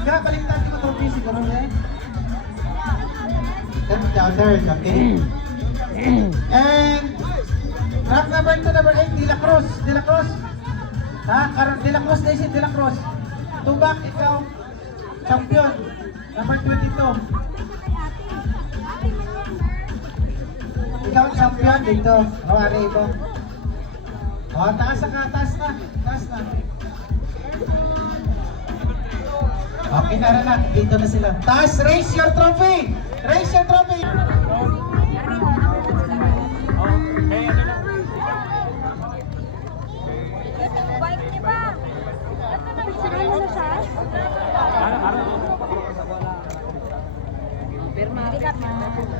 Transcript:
Kaya baliktad ko trophy siguro eh. Third, okay. And rank number 2, number 8, De La Cruz. De La Cruz. Ha? De La Cruz, Daisy De La Cruz. Tubak, ikaw. Champion. Number 22. Ikaw ang champion dito. Hawari ito. O, taas na. Taas na. Okay, tara na. Dito na sila. Taas, raise your trophy! Raise your trophy! Pirma.